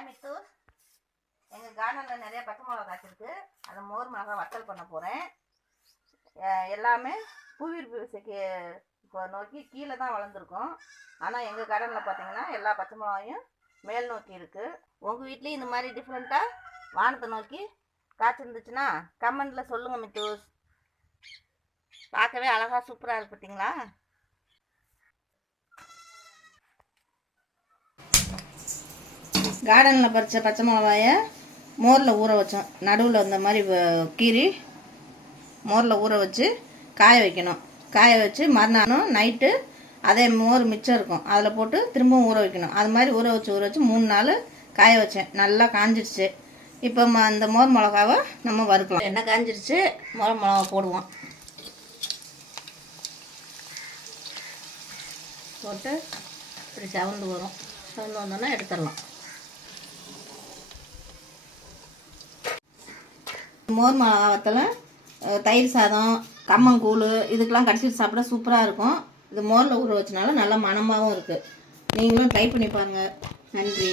கோயம்புத்தூர். எங்கள் கார்டனில் நிறைய பச்சை மிளகா காய்ச்சிருக்கு அதை மோர் மிளகா வத்தல் பண்ண போகிறேன் எல்லாமே பூவிருப்பு இப்போ நோக்கி கீழே தான் வளர்ந்துருக்கும். ஆனால் எங்கள் கார்டனில் பார்த்தீங்கன்னா எல்லா பச்சை மிளகாயும் மேல் நோக்கி இருக்குது உங்கள் வீட்லேயும் இந்த மாதிரி டிஃப்ரெண்ட்டாக வானத்தை நோக்கி காய்ச்சிருந்துச்சுன்னா கமெண்டில் சொல்லுங்கள் மித்தூஸ். பார்க்கவே அழகாக சூப்பராக இருக்கு பார்த்தீங்களா? கார்டனில் பறித்த பச்சை மிளகாய மோரில் ஊற வச்சோம். நடுவில் இந்த மாதிரி கீறி மோரில் ஊற வச்சு காய வைக்கணும். காய வச்சு மறுநாளும் நைட்டு அதே மோர் மிச்சம் இருக்கும். அதில் போட்டு திரும்பவும் ஊற வைக்கணும். அது மாதிரி ஊற வச்சு ஊற வச்சு மூணு நாள் காய வச்சேன். நல்லா காஞ்சிடுச்சு இப்போ ம அந்த மோர் மிளகாவை நம்ம வறுக்கலாம். எண்ணெய் காஞ்சிடுச்சு மோர் மிளகா போடுவோம். போட்டு இப்படி சவுண்டு வரும். சவுண்டு வந்தோன்னா எடுத்துடலாம். மோர் மிளகாவத்தில் தயிர் சாதம் கம்மங்கூழ் இதுக்கெலாம் கடிச்சிட்டு சாப்பிட சூப்பராக இருக்கும். இது மோரில் ஊற வச்சனால நல்லா மணமாகவும் இருக்குது நீங்களும் ட்ரை பண்ணி பாருங்கள் நன்றி.